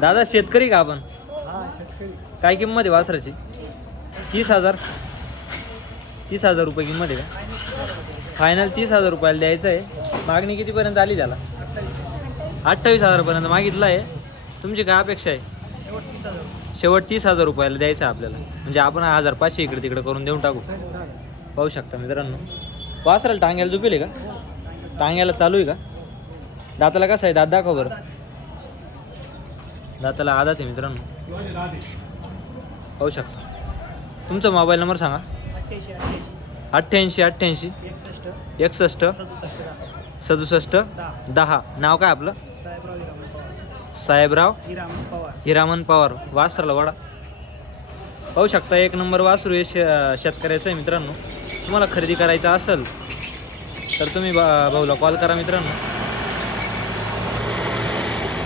दादा शेतकरी का आपण? हा शेतकरी. काय किंमत आहे वासराची? 30,000. 30,000 रुपये किंमत आहे का? फायनल 30,000 रुपयाला द्यायचं आहे. मागणी कितीपर्यंत आली त्याला? 28,000पर्यंत मागितलं आहे. तुमची काय अपेक्षा आहे? शेवट 30,000 रुपयाला द्यायचं आहे आपल्याला. म्हणजे आपण 1,500 इकडे तिकडे करून देऊन टाकू. पाहू शकता मित्रांनो, वासराला टांग्याला झोपेल का? टांग्याला चालू आहे का? दाताला कसं आहे? दात दाखव बरं. दाताला आदाच आहे मित्रांनो, पाहू शकता. तुमचा मोबाईल नंबर सांगा. 88 88 61 67 10. नाव काय आपलं? साहेबराव हिरामन पवार. वासराला वडा. पाहू शकता, एक नंबर वासरू हे शेतकऱ्याचं आहे मित्रांनो. तुम्हाला खरेदी करायचं असेल तर तुम्ही भाऊला कॉल करा मित्रांनो.